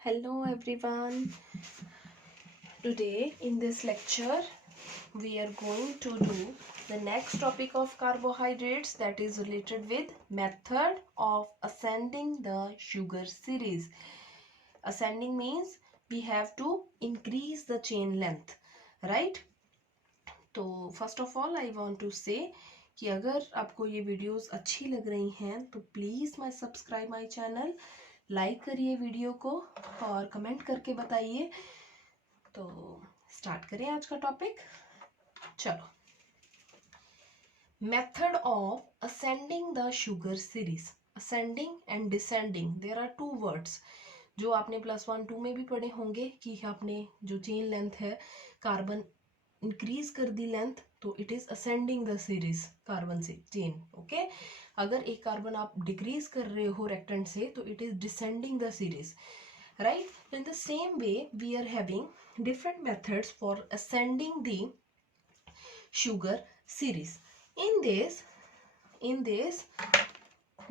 Hello everyone. Today in this lecture we are going to do the next topic of carbohydrates, that is related with method of ascending the sugar series. Ascending means we have to increase the chain length, right? तो first of all I want to say कि अगर आपको ये videos अच्छी लग रही हैं तो please my subscribe my channel, like करिए वीडियो को और कमेंट करके बताइए। तो स्टार्ट करें आज का टॉपिक। चलो, method of ascending the sugar series. Ascending and descending, there are two words जो आपने +1 2 में भी पढ़े होंगे कि आपने जो चेन लेंथ है, कार्बन इंक्रीज कर दी लेंथ, तो it is ascending the series carbon से चेन। ओके, अगर एक कार्बन आप डिक्रीज कर रहे हो रेक्टेंट से तो it is descending the series, right? In the same way we are having different methods for ascending the sugar series. In this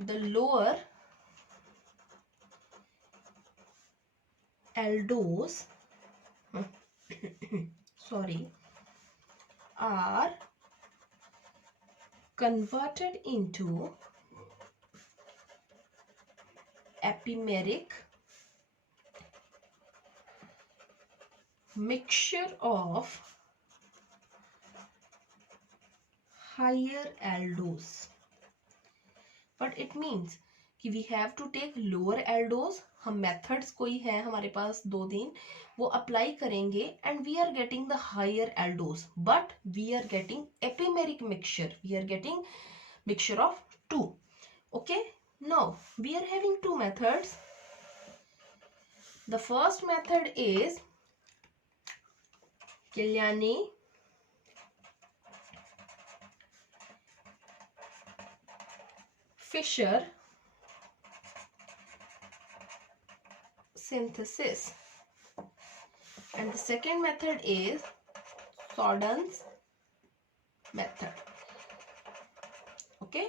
the lower aldose sorry are converted into epimeric mixture of higher aldose. But it means कि we have to take lower aldose. हम methods कोई है हमारे पास 2-3 वो apply करेंगे and we are getting the higher aldose, but we are getting epimeric mixture. We are getting mixture of 2. Okay, now we are having two methods. The first method is Kiliani Fischer synthesis, and the second method is Sowden's method. Okay,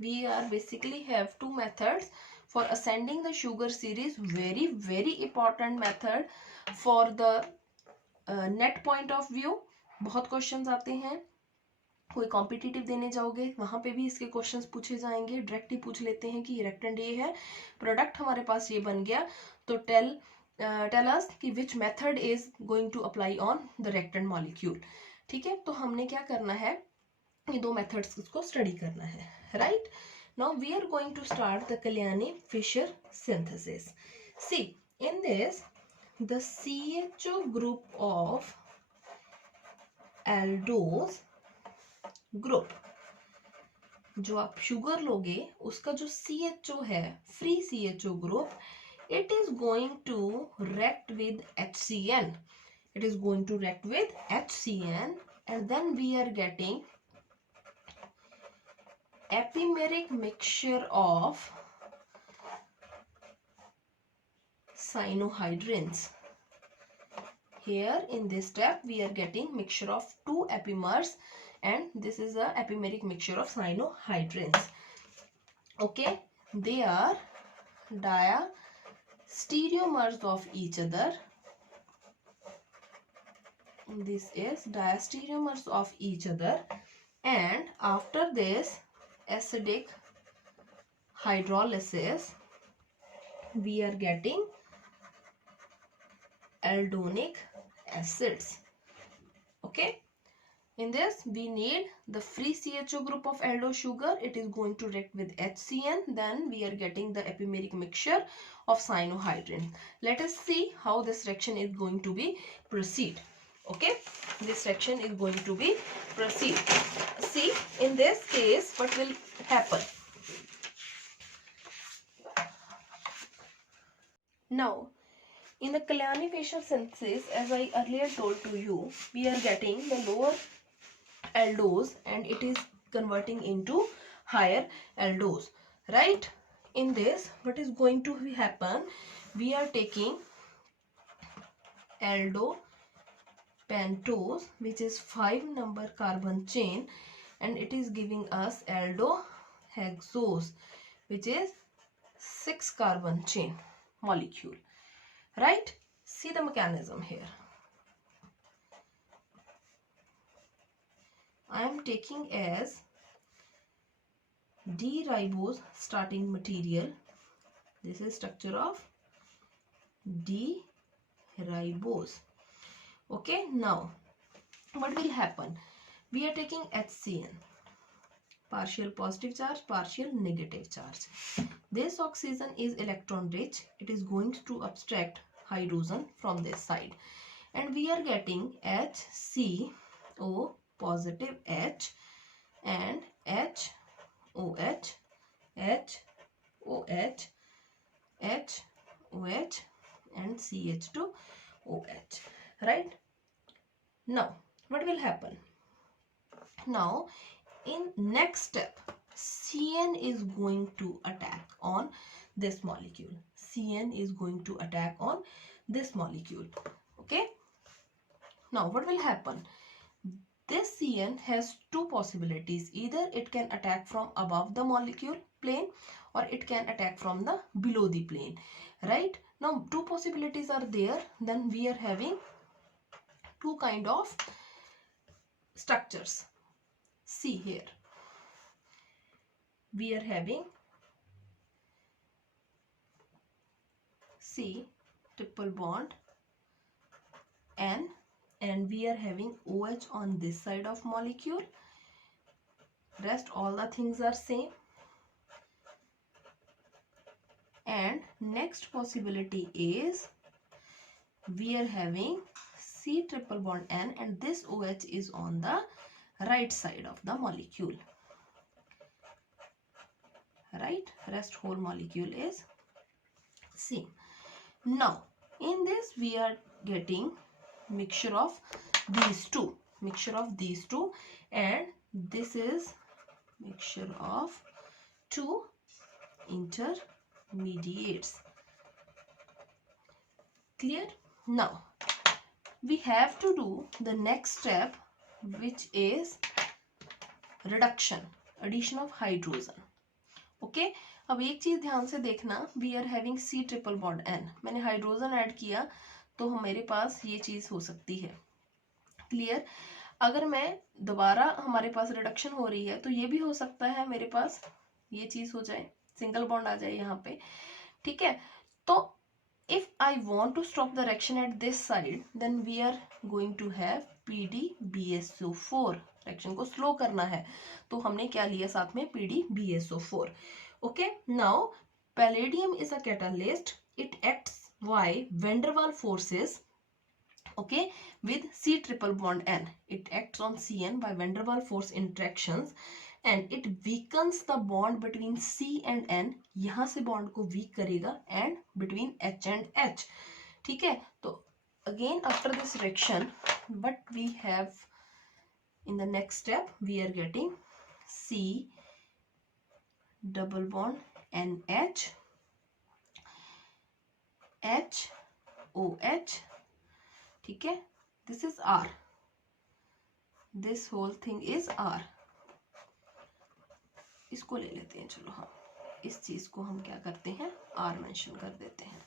we are basically have two methods for ascending the sugar series. Very important method for the net point of view. बहुत questions आते हैं, कोई competitive देने जाओगे वहां पे भी इसके क्वेश्चंस पूछे जाएंगे। डायरेक्ट ही पूछ लेते हैं कि रेक्टेंट ये है, प्रोडक्ट हमारे पास ये बन गया, तो टेल अस कि which method is going to apply on the reactant molecule. ठीक है, तो हमने क्या करना है, ये दो मेथड्स को स्टडी करना है, right? Now we are going to start the Kiliani Fischer synthesis. See, in this the CHO group of aldose group, जो आप शुगर लोगे उसका जो CHO है, free CHO group, it is going to react with HCN. It is going to react with HCN, and then we are getting epimeric mixture of cyanohydrins. Here in this step we are getting mixture of 2 epimers, and this is a epimeric mixture of cyanohydrins. Okay, they are diastereomers of each other. This is diastereomers of each other, and after this acidic hydrolysis we are getting aldonic acids. Okay, in this we need the free CHO group of aldose sugar. It is going to react with HCN, then we are getting the epimeric mixture of cyanohydrin. Let us see how this reaction is going to be proceed. Okay, this reaction is going to be proceed. See, in this case what will happen now. In the Kiliani Fischer synthesis, as I earlier told to you, we are getting the lower aldose and it is converting into higher aldose, right? In this, what is going to happen, we are taking aldopentose, which is 5 number carbon chain, and it is giving us aldohexose, which is 6 carbon chain molecule, right? See the mechanism here. I am taking as D-ribose starting material. This is structure of D-ribose. Okay, now what will happen? We are taking HCN, partial positive charge, partial negative charge. This oxygen is electron rich. It is going to abstract hydrogen from this side, and we are getting HCO positive H and HOH, HOH, HOH and CH2OH, right? Now what will happen? Now in next step, CN is going to attack on this molecule. CN is going to attack on this molecule. Okay. Now what will happen? This CN has two possibilities. Either it can attack from above the molecule plane, or it can attack from the below the plane, right? Now two possibilities are there. Then we are having two kind of structures. See here, we are having C triple bond N, and we are having OH on this side of molecule. Rest all the things are same. And next possibility is we are having C triple bond N, and this OH is on the right side of the molecule, right? Rest whole molecule is same. Now in this we are getting mixture of these two, and this is mixture of two intermediates. Clear? Now we have to do the next step, which is reduction, addition of hydrogen. Okay, अब एक चीज ध्यान से देखना, we are having C triple bond N. मैंने hydrogen add किया तो हमारे पास ये चीज हो सकती है. क्लियर? अगर मैं दोबारा हमारे पास रिडक्शन हो रही है तो ये भी हो सकता है मेरे पास ये चीज हो जाए, सिंगल बॉन्ड आ जाए यहाँ पे. ठीक है, तो if I want to stop the reaction at this side, then we are going to have PDBSO4. Reaction को स्लो करना है तो हमने क्या लिया साथ में? PDBSO4. Okay, now palladium is a catalyst. It acts by van der Waals forces. Okay, with C triple bond N. It acts on CN by van der Waals force interactions, and it weakens the bond between C and N. यहाँ से bond को weak करेगा, and between H and H. ठीक है, तो again after this reaction, what we have in the next step, we are getting C double bond NH, HOH. ठीक है, this is R. This whole thing is R. इसको ले लेते हैं, चलो हम इस चीज को हम क्या करते हैं, R मेंशन कर देते हैं.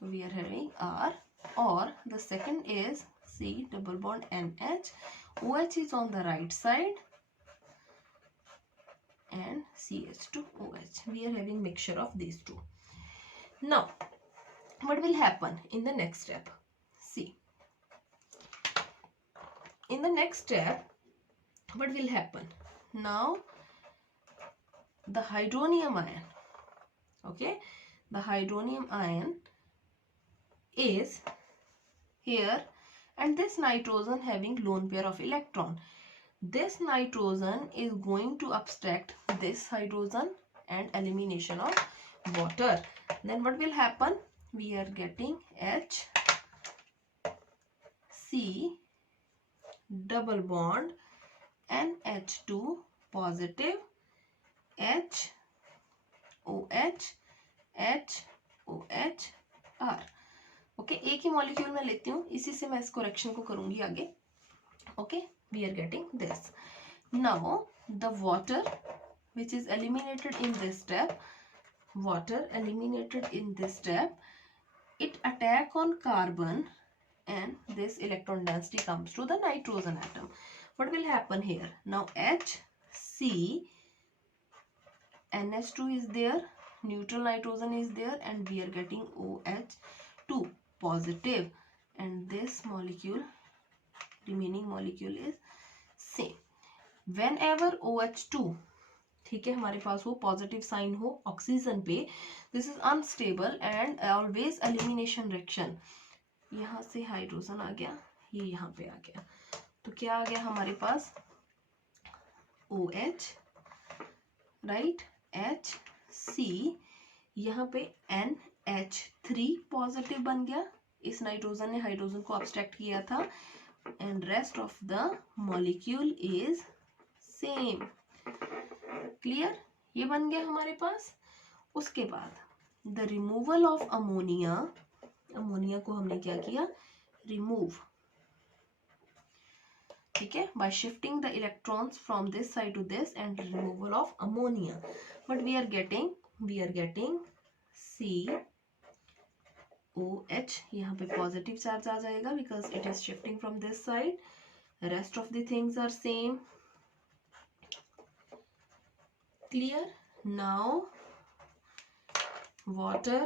तो we are having R, or the second is C double bond NH. OH is on the right side and CH2OH. We are having mixture of these two. Now what will happen in the next step? See, in the next step what will happen? Now the hydronium ion, okay, the hydronium ion is here, and this nitrogen having lone pair of electron. This nitrogen is going to abstract this hydrogen and elimination of water. Then what will happen? We are getting H C double bond NH2 positive H OH H OH R. Okay, एक ही molecule में लेती हूँ, इसी से मैं इस correction को करूंगी आगे. Okay, we are getting this. Now the water which is eliminated in this step, it attack on carbon and this electron density comes to the nitrogen atom. What will happen here? Now HC, NH2 is there, neutral nitrogen is there, and we are getting OH2 positive, and this molecule, remaining molecule is same. Whenever OH2, ठीक है, हमारे पास वो positive sign हो oxygen पे, this is unstable and always elimination reaction. यहाँ से hydrogen आ गया, ये यहाँ पे आ गया, तो क्या आ गया हमारे पास? OH, राइट, HC, यहाँ पे NH3 पॉजिटिव बन गया, इस नाइट्रोजन ने हाइड्रोजन को अब्स्ट्रैक्ट किया था, and rest of the molecule is same. Clear? ये बन गया हमारे पास. उसके बाद the removal of ammonia, ammonia को हमने क्या किया? रिमूव, ठीक है, by shifting the electrons from this side to this and removal of ammonia. But we are getting COH, यहाँ पे पॉजिटिव चार्ज आ जाएगा because it is shifting from this side. Rest of the things are same. Clear? Now water,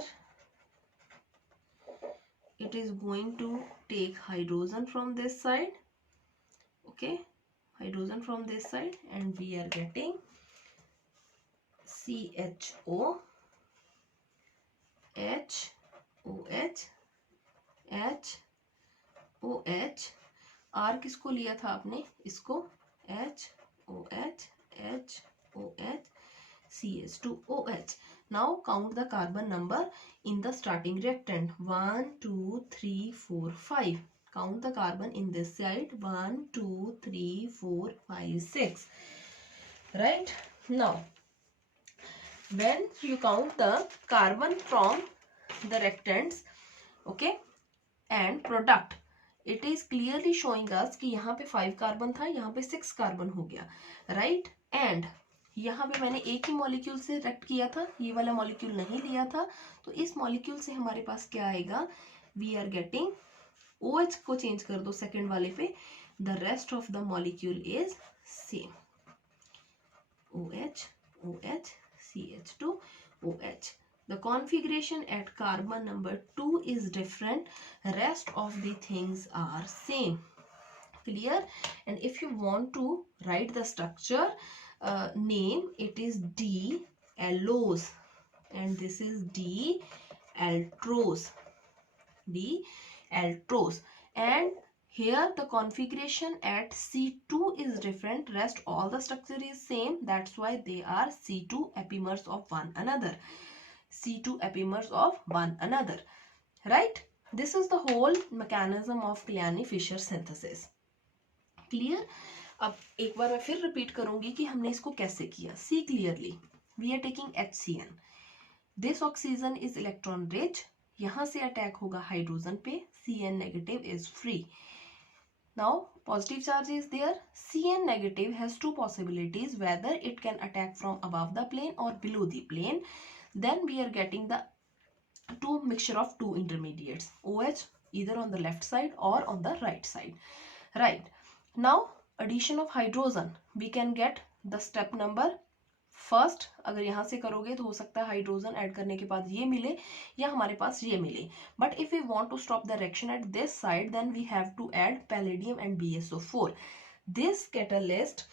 it is going to take hydrogen from this side, okay, hydrogen from this side, and we are getting CHO, HOH, HOH. R किसको लिया था आपने? इसको HOH, HOH, CH2OH. Now count the carbon number in the starting reactant. 1, 2, 3, 4, 5. Count the carbon in this side. 1, 2, 3, 4, 5, 6. Right? Now, when you count the carbon from the reactants, okay, and product, it is clearly showing us कि यहाँ पे 5 carbon था, यहाँ पे 6 carbon हो गया, right? And यहाँ पे मैंने एक ही मॉलिक्यूल से रिएक्ट किया था, ये वाला मॉलिक्यूल नहीं लिया था, तो इस मॉलिक्यूल से हमारे पास क्या आएगा? वी आर गेटिंग, OH को चेंज कर दो सेकेंड वाले पे, the rest of the molecule is same. OH, OH, CH2, OH. The configuration at carbon number 2 is different, rest of the things are same. Clear? And if you want to write the structure, name, it is D-allose, and this is D-altrose, D-altrose. And here the configuration at C2 is different, rest all the structure is same, that's why they are C2 epimers of one another, C2 epimers of one another, right? This is the whole mechanism of Kiliani-Fischer synthesis. Clear? अब एक बार मैं फिर repeat करूंगी कि हमने इसको कैसे किया. See clearly. We are taking HCN. This oxygen is electron rich. यहाँ से अटैक होगा हाइड्रोजन पे. CN negative is free. Now positive charge is there. CN negative has two possibilities, whether it can attack from above the plane or below the plane. Then we are getting the two mixture of two intermediates, OH either on the left side or on the right side, right? Now addition of hydrogen, we can get the step number first. अगर यहाँ से करोगे तो हो सकता है hydrogen add करने के बाद ये मिले या हमारे पास ये मिले. But if we want to stop the reaction at this side, then we have to add palladium and BSO4. This catalyst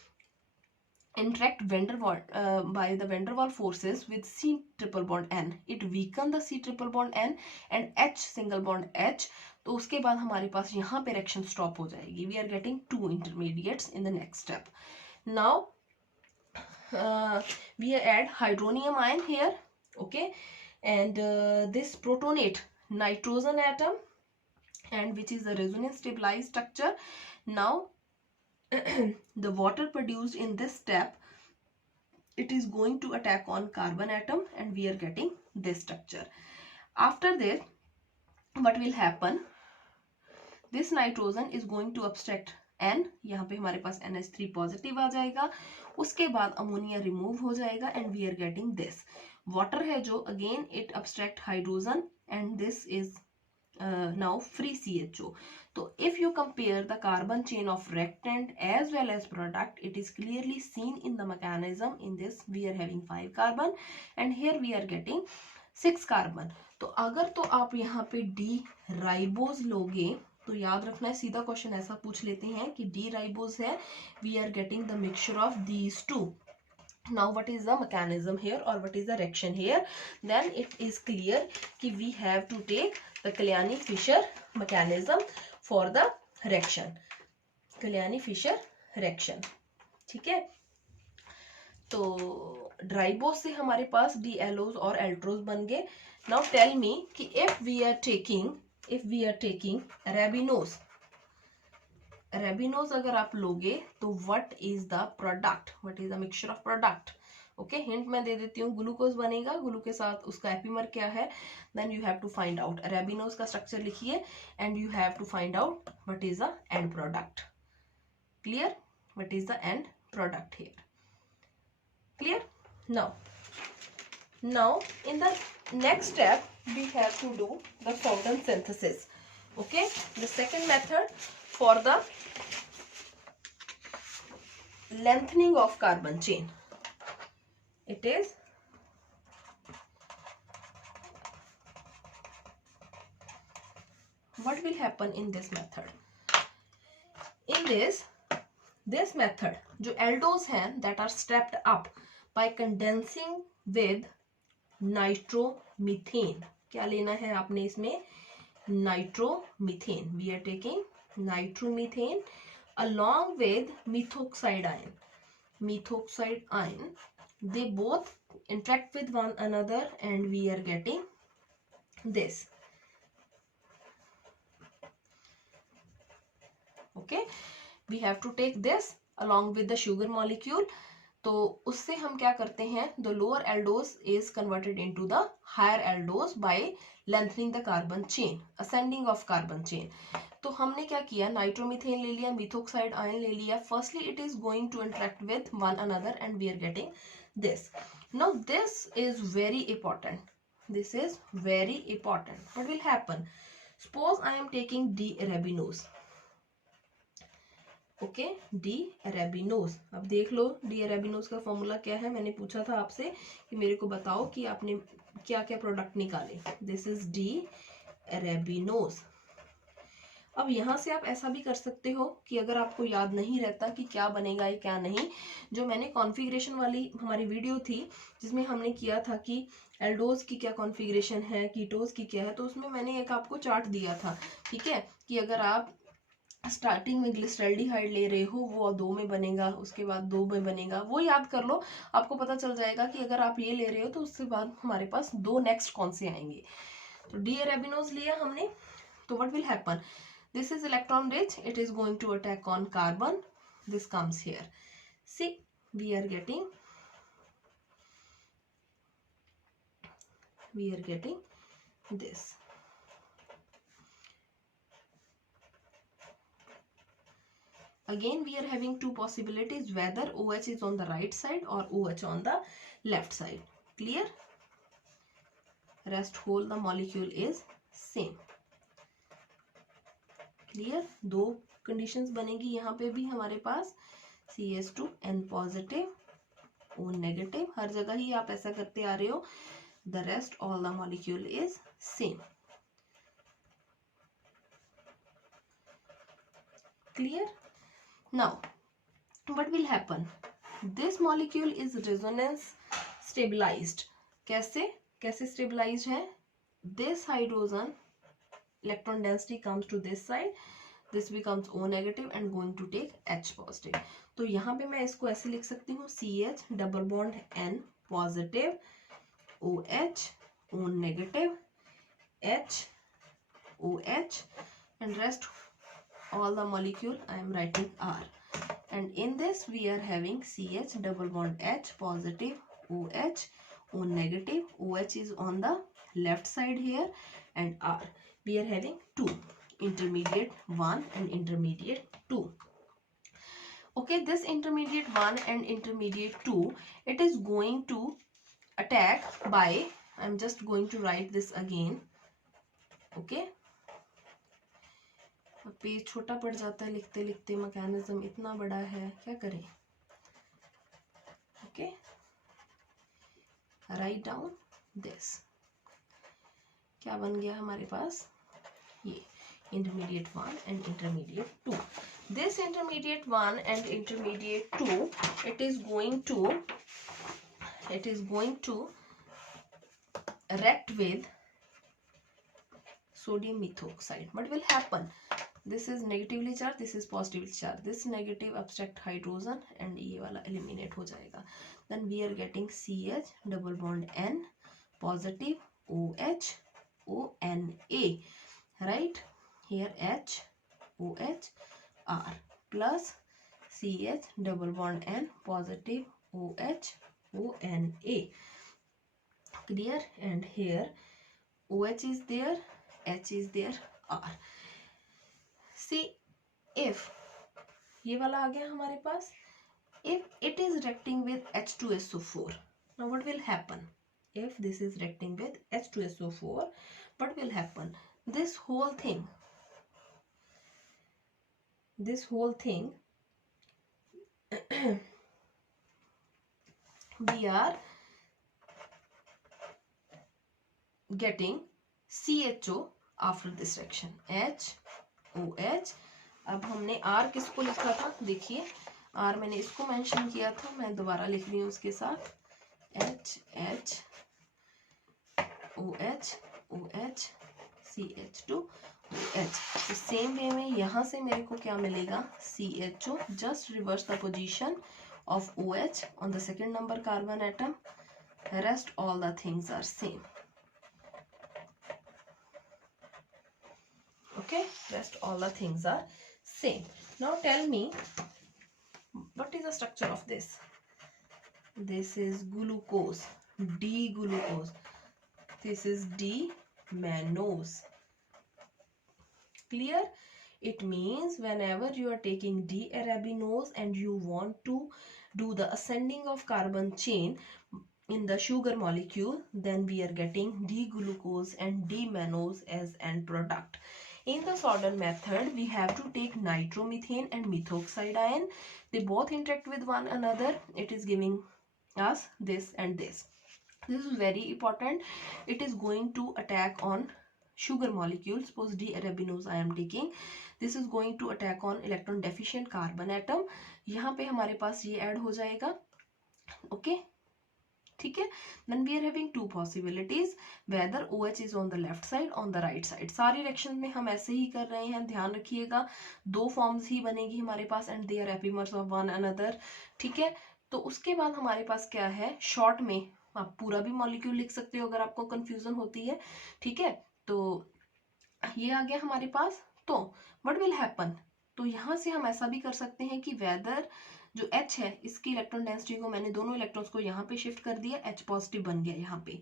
interact by the van der Waals forces with C triple bond N. It weaken the C triple bond N and H single bond H. तो उसके बाद हमारे पास यहाँ पे reaction stop हो जाएगी. We are getting two intermediates in the next step. Now we add hydronium ion here, okay, and this protonate nitrogen atom, and which is the resonance stabilized structure. Now the water produced in this step, it is going to attack on carbon atom, and we are getting this structure. After this, what will happen? This nitrogen is going to abstract N, यहाँ पे हमारे पास NH3 positive आ जाएगा, उसके बाद ammonia remove हो जाएगा and we are getting this. Water है जो again it abstract hydrogen and this is now free CHO. So if you compare the carbon chain of reactant as well as product, it is clearly seen in the mechanism. In this we are having 5 carbon and here we are getting 6 carbon. तो अगर तो आप यहाँ पे D ribose लोगे तो याद रखना है, सीधा क्वेश्चन ऐसा पूछ लेते हैं कि डी राइबोज है, we are getting the mixture of these two. Now what is the mechanism here or what is the reaction here? Then it is clear कि we have to take the Kiliani-Fischer mechanism for the reaction. Kiliani-Fischer reaction, ठीक है. तो ड्राइबोज से हमारे पास D एलोज और एल्ट्रोज बन गए. Now tell me कि if we are taking रेबिनोज, रेबिनोज अगर आप लोगे तो what is the product, what is the mixture of product. Okay, hint मैं दे देती हूँ, ग्लूकोज बनेगा, ग्लू के साथ उसका एपिमर क्या है, then you have to find out. Arabinose का स्ट्रक्चर लिखिए and you have to find out what is the end product. Clear, what is the end product here. Clear. now in the next step we have to do the Sowden synthesis. Okay, the second method for the lengthening of carbon chain, it is what will happen in this method. In this method जो aldose हैं that are stepped up by condensing with nitromethane. क्या लेना है आपने इसमें, nitromethane. We are taking nitromethane along with methoxide ion. Methoxide ion, they both interact with one another and we are getting this. Okay, we have to take this along with the sugar molecule. तो उससे हम क्या करते हैं, the lower aldose is converted into the higher aldose by lengthening the carbon chain, ascending of carbon chain. तो हमने क्या किया, नाइट्रोमीथेन ले लिया, मिथोक्साइड आयन ले लिया. Firstly it is going to interact with one another and we are getting this. Now this is very important, this is very important. What will happen, suppose I am taking D arabinose. Okay, D arabinose. अब देख लो D रेबिनोज का formula क्या है. मैंने पूछा था आपसे कि मेरे को बताओ कि आपने क्या क्या प्रोडक्ट निकाले. This is D arabinose. अब यहाँ से आप ऐसा भी कर सकते हो कि अगर आपको याद नहीं रहता कि क्या बनेगा या क्या नहीं, जो मैंने कॉन्फ़िगरेशन वाली हमारी वीडियो थी जिसमें हमने किया था कि एल्डोज की क्या कॉन्फ़िगरेशन है, कीटोज की क्या है, तो उसमें मैंने एक आपको चार्ट दिया था. ठीक है, कि अगर आप स्टार्टिंग में ग्लिसरल्डिहाइड ले रहे हो वो 2 में बनेगा, उसके बाद 2 में बनेगा, वो याद कर लो. आपको पता चल जाएगा कि अगर आप ये ले रहे हो तो उसके बाद हमारे पास 2 नेक्स्ट कौन से आएंगे. तो डी रेबिनोज लिया हमने, तो what will happen, this is electron rich, it is going to attack on carbon, this comes here. See we are getting this. Again we are having two possibilities, whether OH is on the right side or OH on the left side. Clear? Rest whole the molecule is same. Clear? दो conditions बनेगी यहाँ पे भी हमारे पास, CH2 N positive O negative. हर जगह ही आप ऐसा करते आ रहे हो. The rest all the molecule is same. Clear? Now what will happen, this molecule is resonance stabilized. कैसे stabilized है, this hydrogen electron density comes to this side, this becomes O negative and going to take H positive. तो यहाँ पे मैं इसको ऐसे लिख सकती हूँ, CH double bond N positive, OH O negative, H OH and rest all the molecule I am writing R. And in this we are having CH double bond H positive, OH O negative, OH is on the left side here and R. We are having 2, intermediate 1 and intermediate 2. Okay, this intermediate 1 and intermediate 2, it is going to attack by, I'm just going to write this again. Okay, page छोटा पड़ जाता है लिखते लिखते, mechanism इतना बड़ा है, क्या करें. Okay, write down this. क्या बन गया हमारे पास, ये intermediate 1 and intermediate 2. This intermediate 1 and intermediate 2, it is going to react with sodium methoxide. What will happen? This is negatively charged, this is positively charged. This negative abstract hydrogen and ये वाला eliminate हो जाएगा. Then we are getting CH double bond N positive OH ONA, right? Here H OH R plus CH double bond N positive OH ONA. Clear? And here OH is there, H is there, R. See, if ये वाला आ गया हमारे पास, if it is reacting with H2SO4, now what will happen? If this is reacting with H2SO4, what will happen? This whole thing we are getting CHO after this reaction, HOH. अब हमने R किसको लिखा था, देखिए R मैंने इसको mention किया था, मैं दोबारा लिख रही हूँ उसके साथ, HH OH OH CH2 OH. तो सेम वे में यहाँ से मेरे को क्या मिलेगा, CHO. Just reverse the position of OH on the second number carbon atom. Rest all the things are same. Okay, rest all the things are same. Now tell me, what is the structure of this? This is glucose, D-glucose. This is D-mannose. Clear? It means whenever you are taking D-arabinose and you want to do the ascending of carbon chain in the sugar molecule, then we are getting D-glucose and D-mannose as end product. In the Sowden method, we have to take nitromethane and methoxide ion. They both interact with one another. It is giving us this and this. This is very important. It is going to attack on sugar molecule. Suppose D-arabinose I am taking. This is going to attack on electron deficient carbon atom. यहाँ पे हमारे पास ये add हो जाएगा. Okay. ठीक है. Then we are having two possibilities, whether OH is on the left side, on the right side. सारी reaction में हम ऐसे ही कर रहे हैं, ध्यान रखिएगा. दो फॉर्म्स ही बनेगी हमारे पास and they are epimers of one another. ठीक है. तो उसके बाद हमारे पास क्या है, शॉर्ट में आप पूरा भी मॉलिक्यूल लिख सकते हो अगर आपको कंफ्यूजन होती है. ठीक है. तो ये आ गया हमारे पास. तो व्हाट विल हैपन, तो यहाँ से हम ऐसा भी कर सकते हैं कि वेदर जो H है इसकी इलेक्ट्रॉन डेंसिटी को मैंने दोनों इलेक्ट्रॉन्स को यहाँ पे शिफ्ट कर दिया, H पॉजिटिव बन गया यहाँ पे,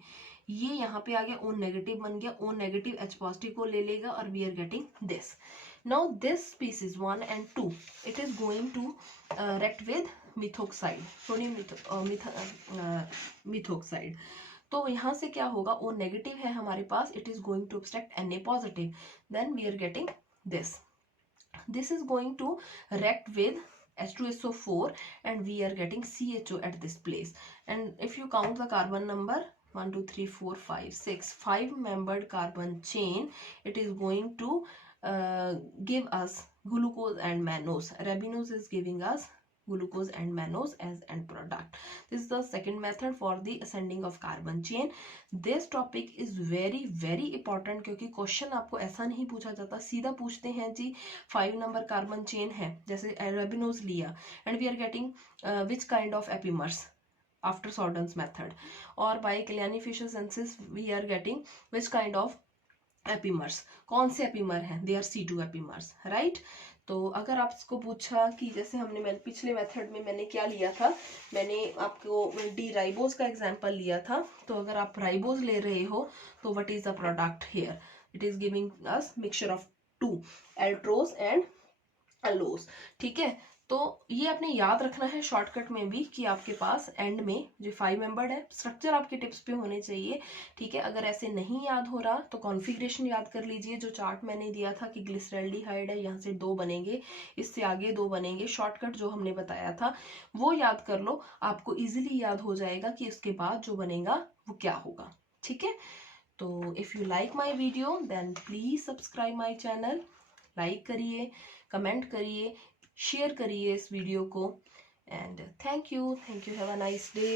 ये यहाँ पे आ गया O नेगेटिव बन गया, O नेगेटिव H पॉजिटिव को ले लेगा और we are getting this. Now this species 1 and 2, it is going to react with methoxide, sodium methoxide. तो यहाँ से क्या होगा, O नेगेटिव है हमारे पास, it is going to abstract Na positive, then we are getting this. This is going to react with H2SO4 and we are getting CHO at this place. And if you count the carbon number 1 2 3 4 5 6 5-membered carbon chain, it is going to give us glucose and mannose. Arabinose is giving us glucose and mannose as end product. This is the second method for the ascending of carbon chain. This topic is very very important क्योंकि question आपको ऐसा नहीं पूछा जाता, सीधा पूछते हैं जी 5 number carbon chain है, जैसे Arabinose लिया and we are getting which kind of epimers after Sowden's method, or by Kiliani Fischer synthesis we are getting which kind of epimers. कौन से एपिमर हैं, they are C2 epimers, right? तो अगर आपको पूछा कि जैसे हमने पिछले मेथड में मैंने क्या लिया था, मैंने आपको डी राइबोज का एग्जांपल लिया था. तो अगर आप राइबोज ले रहे हो तो what is the product here, it is giving us mixture of two, altrose and allose. ठीक है. तो ये आपने याद रखना है शॉर्टकट में भी कि आपके पास एंड में जो 5 मेंबर्ड है स्ट्रक्चर आपके टिप्स पे होने चाहिए, ठीक है। अगर ऐसे नहीं याद हो रहा तो कॉन्फ़िगरेशन याद कर लीजिए, जो चार्ट मैंने दिया था कि ग्लिसरॉल्डिहाइड है, यहाँ से 2 बनेंगे, इससे आगे 2 बनेंगे, शॉर्टकट जो हमने बताया था वो याद कर लो, आपको इजीली याद हो जाएगा कि इसके बाद जो बनेगा वो क्या होगा, ठीक है। तो if you like my video then please subscribe my channel, like करिए, कमेंट करिए, शेयर करिए इस वीडियो को, and thank you have a nice day.